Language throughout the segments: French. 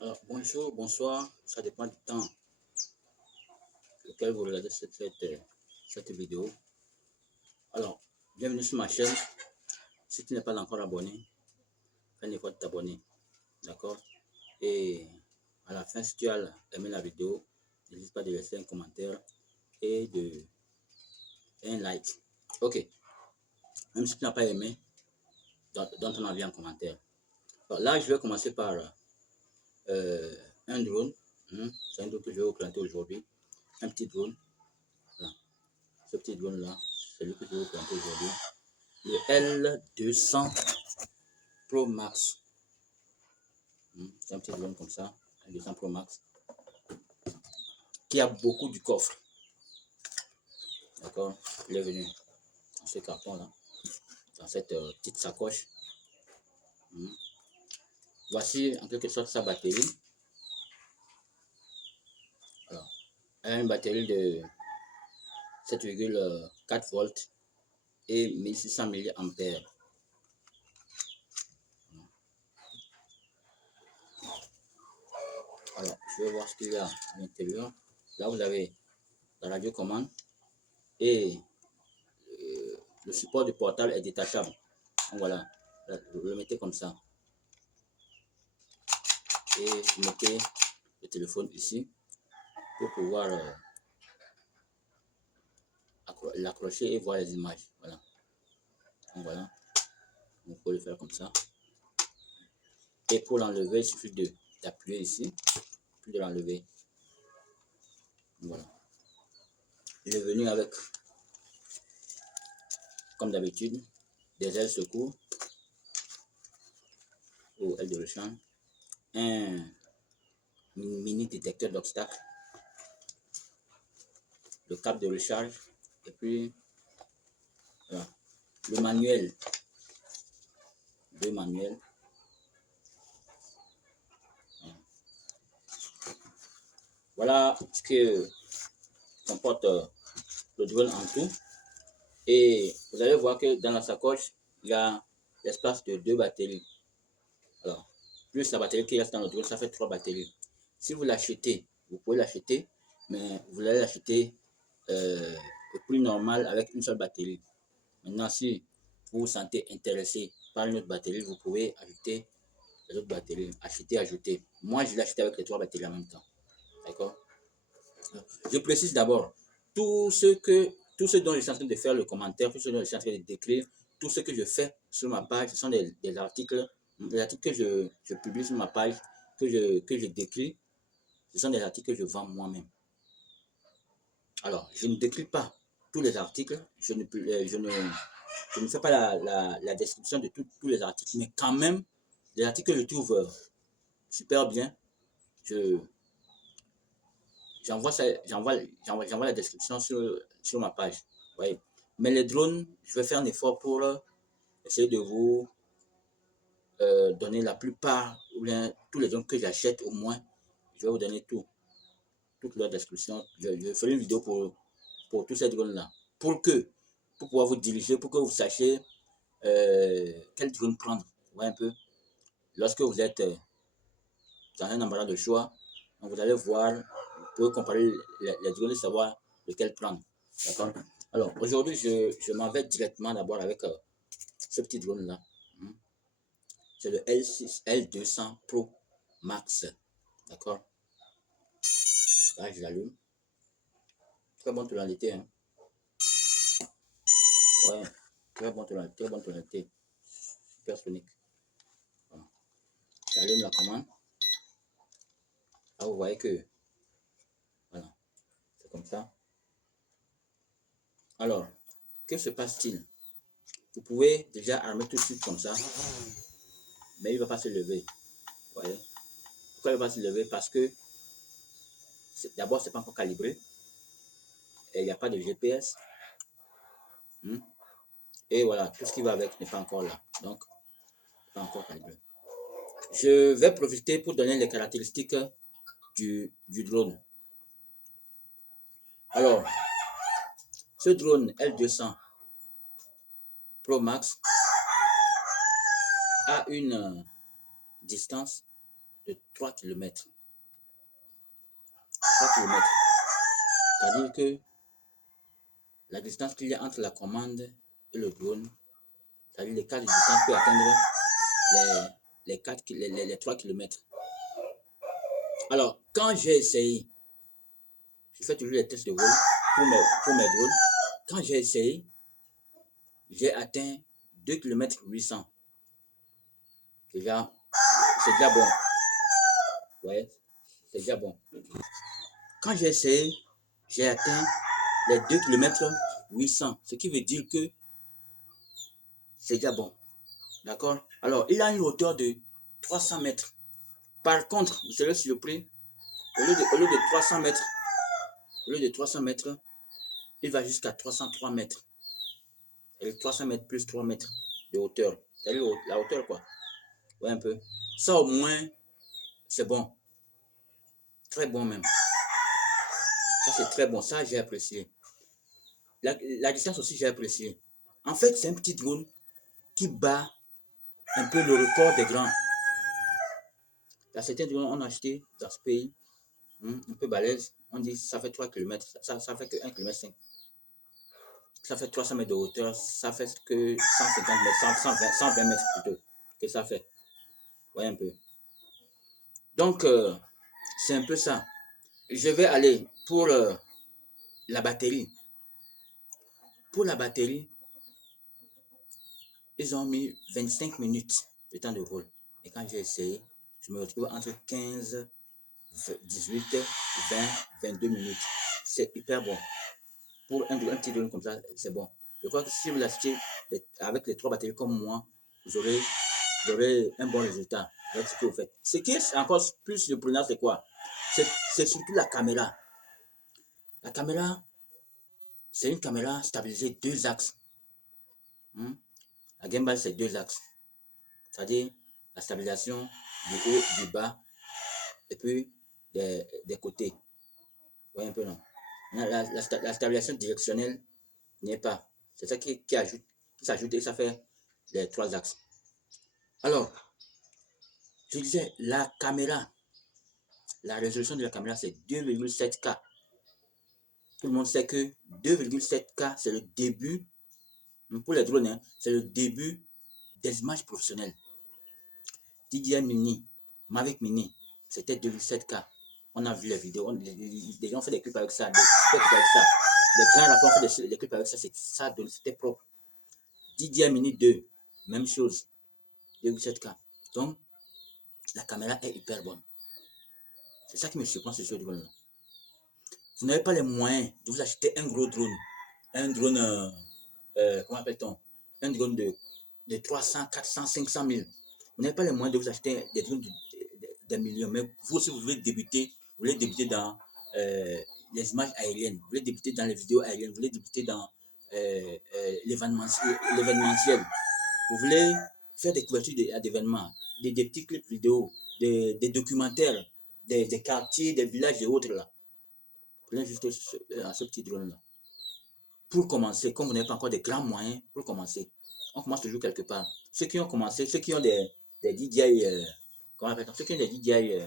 Alors, bonjour, bonsoir, ça dépend du temps auquel vous regardez cette vidéo. Alors, bienvenue sur ma chaîne. Si tu n'es pas encore abonné, fais un effort de t'abonner, d'accord? Et à la fin, si tu as aimé la vidéo, n'hésite pas de laisser un commentaire et un like. Ok, même si tu n'as pas aimé, donne ton avis en commentaire. Alors, là, je vais commencer par un drone. C'est un drone que je vais vous présenter aujourd'hui. Un petit drone. Voilà. Ce petit drone là, c'est lui que je vais vous présenter aujourd'hui. Le L200 Pro Max. C'est un petit drone comme ça, L200 Pro Max, qui a beaucoup du coffre. D'accord? Il est venu dans ce carton là, dans cette petite sacoche. Voici en quelque sorte sa batterie. Alors, elle a une batterie de 7,4 volts et 1600 mAh. Alors, je vais voir ce qu'il y a à l'intérieur. Là, vous avez la radiocommande et le support du portable est détachable. Donc voilà, vous le mettez comme ça. Et vous mettez le téléphone ici pour pouvoir l'accrocher et voir les images. Voilà. Donc voilà, vous pouvez le faire comme ça. Et pour l'enlever, il suffit d'appuyer ici, puis de l'enlever. Voilà. Il est venu avec, comme d'habitude, des ailes secours ou ailes de rechange, un mini détecteur d'obstacles, le câble de recharge, et puis voilà, le manuel, deux manuels. Voilà ce que comporte le drone en tout. Et vous allez voir que dans la sacoche, il y a l'espace de 2 batteries. Alors, plus la batterie qui reste dans le drone, ça fait 3 batteries. Si vous l'achetez, vous pouvez l'acheter, mais vous allez l'acheter au prix normal avec une seule batterie. Maintenant, si vous vous sentez intéressé par une autre batterie, vous pouvez ajouter les autres batteries. Acheter, ajouter. Moi, je l'ai acheté avec les 3 batteries en même temps. D'accord? Je précise d'abord, tout ce dont je suis en train de faire le commentaire, tout ce dont je suis en train de décrire, tout ce que je fais sur ma page, ce sont des articles, que je publie sur ma page, que je décris, ce sont des articles que je vends moi-même. Alors, je ne décris pas tous les articles, je ne fais pas la description de tous les articles, mais quand même, les articles que je trouve super bien, j'envoie la description sur ma page. Oui. Mais les drones, je vais faire un effort pour essayer de vous donner la plupart, ou bien tous les drones que j'achète au moins. Je vais vous donner toute leur description. Je ferai une vidéo pour tous ces drones-là. Pour pouvoir vous diriger, pour que vous sachiez quel drone prendre. Vous voyez un peu. Lorsque vous êtes dans un embarras de choix, donc vous allez voir, vous pouvez comparer les drones et savoir lequel prendre. D'accord? Alors, aujourd'hui, je m'en vais directement d'abord avec ce petit drone-là. C'est le L200 Pro Max. D'accord? Là, je l'allume. Très bonne tonalité. Hein? Ouais, très bonne tonalité. Super sonique. Voilà. J'allume la commande. Là, vous voyez que, voilà, c'est comme ça. Alors, que se passe-t-il? Vous pouvez déjà armer tout de suite comme ça, mais il ne va pas se lever. Vous voyez? Pourquoi il ne va pas se lever? Parce que d'abord, ce n'est pas encore calibré. Et il n'y a pas de GPS. Et voilà, tout ce qui va avec n'est pas encore là. Donc, pas encore calibré. Je vais profiter pour donner les caractéristiques du drone. Alors, Ce drone L200 Pro Max a une distance de 3 km. 3 km. C'est-à-dire que la distance qu'il y a entre la commande et le drone, c'est-à-dire l'écart de distance peut atteindre les 3 km. Alors, quand j'ai essayé, je fais toujours les tests de vol pour mes drones. Quand j'ai essayé, j'ai atteint 2 km 800. C'est déjà bon. Ouais, c'est déjà bon. Quand j'ai essayé, j'ai atteint les 2 km 800. Ce qui veut dire que c'est déjà bon. D'accord? Alors, il a une hauteur de 300 mètres. Par contre, vous serez surpris, au lieu de 300 mètres, il va jusqu'à 303 mètres. Et 300 mètres plus 3 mètres de hauteur. C'est-à-dire la hauteur, quoi. Ouais, un peu. Ça, au moins, c'est bon. Très bon, même. Ça, c'est très bon. Ça, j'ai apprécié. La distance aussi, j'ai apprécié. En fait, c'est un petit drone qui bat un peu le record des grands. Il y a certains drones qu'on a acheté dans ce pays, un peu balèze. On dit ça fait 3 km. Ça fait que 1 km 5. Ça fait 300 mètres de hauteur. Ça fait que 150 mètres, 120 mètres plutôt. Que ça fait. Ouais, un peu. Donc, c'est un peu ça. Je vais aller pour la batterie. Pour la batterie, ils ont mis 25 minutes de temps de vol. Et quand j'ai essayé, je me retrouve entre 15, 18, 20, 22 minutes. C'est hyper bon. Pour un petit drone comme ça, c'est bon. Je crois que si vous l'achetez avec les 3 batteries comme moi, vous aurez un bon résultat avec ce que vous faites. Ce qui est encore plus surprenant, c'est quoi? C'est surtout la caméra. La caméra, c'est une caméra stabilisée 2 axes. La gimbal, c'est 2 axes. C'est-à-dire la stabilisation du haut, du bas, et puis des côtés. Vous voyez un peu, non? La stabilisation directionnelle n'y est pas. C'est ça qui s'ajoute et ça fait les 3 axes. Alors, je disais, la caméra, la résolution de la caméra, c'est 2,7K. Tout le monde sait que 2,7K, c'est le début, pour les drones, hein, c'est le début des images professionnelles. DJI Mini, Mavic Mini, c'était 2,7K. On a vu les vidéos, les gens ont fait des clips avec ça, des clips avec ça. Les grands rappeurs ont fait des clips avec ça, c'était propre. DJI Mini 2, même chose, 2,7K. Donc, la caméra est hyper bonne. C'est ça qui me surprend sur ce drone-là. Vous n'avez pas les moyens de vous acheter un gros drone. Un drone, comment appelle-t-on? Un drone de 300, 400, 500 000. Vous n'avez pas les moyens de vous acheter des drones de millions. Mais vous, si vous voulez débuter dans les images aériennes, vous voulez débuter dans les vidéos aériennes, vous voulez débuter dans l'événementiel, vous voulez faire des couvertures d'événements, des petits clips vidéo, des documentaires, des quartiers, des villages et autres là. Prenez juste ce petit drone là. Pour commencer, comme vous n'avez pas encore de grands moyens, pour commencer, on commence toujours quelque part. Ceux qui ont commencé, ceux qui ont des DJI, comment appelle-t-on? Ceux qui ont des DJI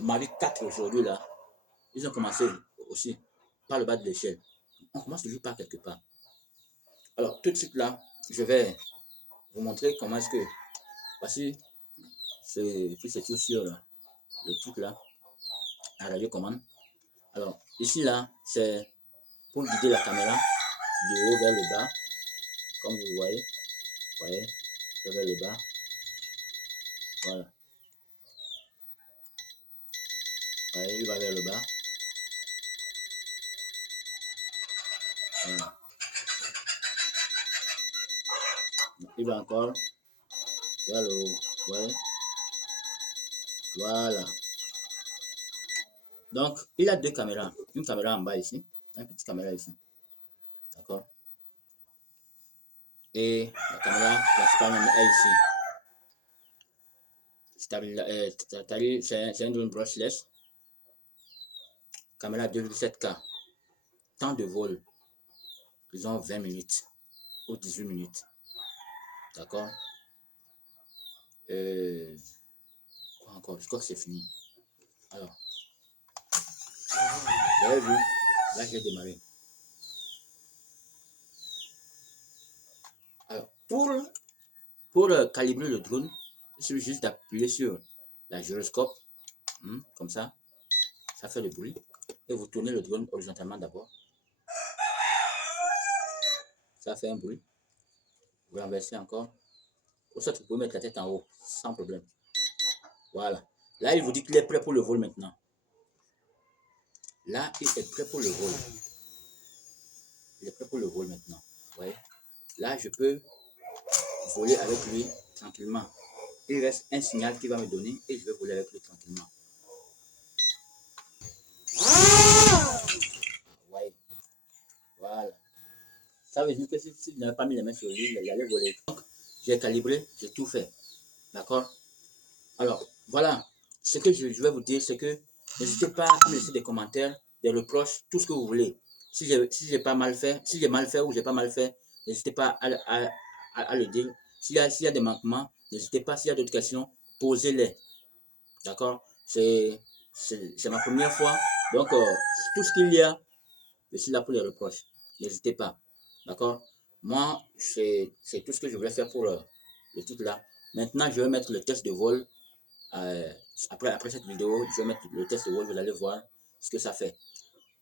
Mavic 4 aujourd'hui là, ils ont commencé aussi par le bas de l'échelle. On commence toujours par quelque part. Alors, tout de suite là, je vais vous montrer comment est-ce que, voici, c'est tout sur le truc là, la radiocommande. Alors, ici là, c'est pour guider la caméra du haut vers le bas, comme vous le voyez, vers le bas, voilà. Voyez, il va vers le bas, voilà. Il va encore vers le haut, voyez, voilà. Donc, il a 2 caméras, une caméra en bas ici, une petite caméra ici, d'accord. Et la caméra principale est ici. C'est un drone brushless. Caméra 2,7K. temps de vol, disons 20 minutes ou 18 minutes. D'accord? Quoi encore? Je crois que c'est fini. Alors, vous avez vu? Là, j'ai démarré. Alors, pour calibrer le drone, il suffit juste d'appuyer sur la gyroscope, comme ça fait le bruit. Et vous tournez le drone horizontalement d'abord. Ça fait un bruit. Vous renversez encore. Pour ça, vous pouvez mettre la tête en haut, sans problème. Voilà. Là, il vous dit qu'il est prêt pour le vol maintenant. Là, il est prêt pour le vol. Il est prêt pour le vol maintenant. Vous voyez? Là, je peux voler avec lui tranquillement. Il reste un signal qu'il va me donner et je vais voler avec lui tranquillement. Ouais. Voilà. Ça veut dire que si je n'avais pas mis les mains sur lui, il allait voler. Donc, j'ai calibré, j'ai tout fait. D'accord? Alors, voilà. Ce que je vais vous dire, c'est que n'hésitez pas à me laisser des commentaires, des reproches, tout ce que vous voulez. Si j'ai pas mal fait, si j'ai mal fait ou j'ai pas mal fait, n'hésitez pas à le dire. S'il y a des manquements, n'hésitez pas. S'il y a d'autres questions, posez-les. D'accord? C'est ma première fois. Donc, tout ce qu'il y a, je suis là pour les reproches. N'hésitez pas. D'accord? Moi, c'est tout ce que je voulais faire pour le truc là. Maintenant, je vais mettre le test de vol. Après cette vidéo, je vais mettre le test de vol. Vous allez voir ce que ça fait.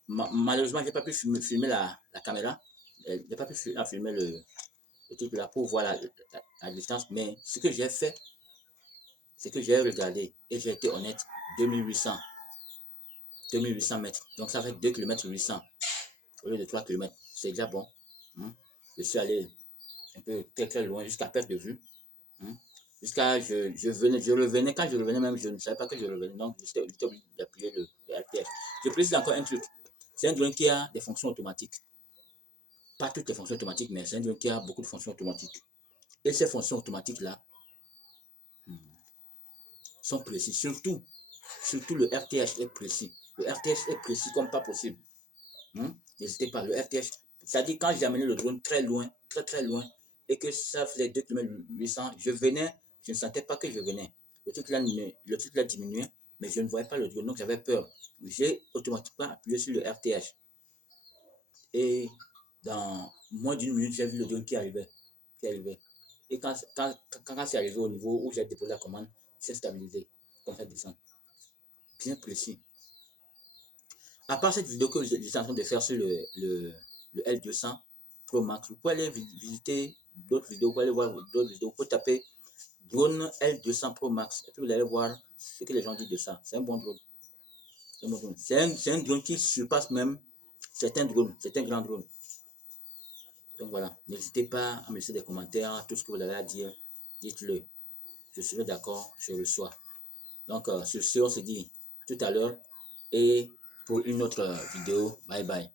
Malheureusement, je n'ai pas pu filmer la caméra. Je n'ai pas pu filmer le truc là pour voir la distance. Mais ce que j'ai fait, c'est que j'ai regardé et j'ai été honnête. 2800 mètres. Donc ça fait 2 km 800 au lieu de 3 km. C'est déjà bon. Je suis allé un peu très loin jusqu'à perte de vue. Jusqu'à je revenais, quand je revenais même, je ne savais pas que je revenais. Donc j'étais obligé d'appuyer le RTF. Je précise encore un truc. C'est un drone qui a des fonctions automatiques. Pas toutes les fonctions automatiques, mais c'est un drone qui a beaucoup de fonctions automatiques. Et ces fonctions automatiques-là sont précises. Surtout le RTH est précis. Le RTH est précis comme pas possible. N'hésitez pas, le RTH, c'est-à-dire quand j'ai amené le drone très loin, très loin, et que ça faisait 2 km 800, je ne sentais pas que je venais. Le truc là diminuait, mais je ne voyais pas le drone, donc j'avais peur. J'ai automatiquement appuyé sur le RTH. Et dans moins d'une minute, j'ai vu le drone qui arrivait. Et quand c'est arrivé au niveau où j'ai déposé la commande, c'est stabilisé. Comme ça descend. Bien précis. À part cette vidéo que j'étais en train de faire sur le L200 Pro Max, vous pouvez aller visiter d'autres vidéos, vous pouvez aller voir d'autres vidéos, vous pouvez taper drone L200 Pro Max et puis vous allez voir ce que les gens disent de ça. C'est un bon drone. C'est un drone qui surpasse même certains drones, certains grands drones. Donc voilà, n'hésitez pas à me laisser des commentaires, tout ce que vous avez à dire, dites-le. Je serai d'accord, je reçois. Donc sur ce, on se dit tout à l'heure et pour une autre vidéo. Bye bye.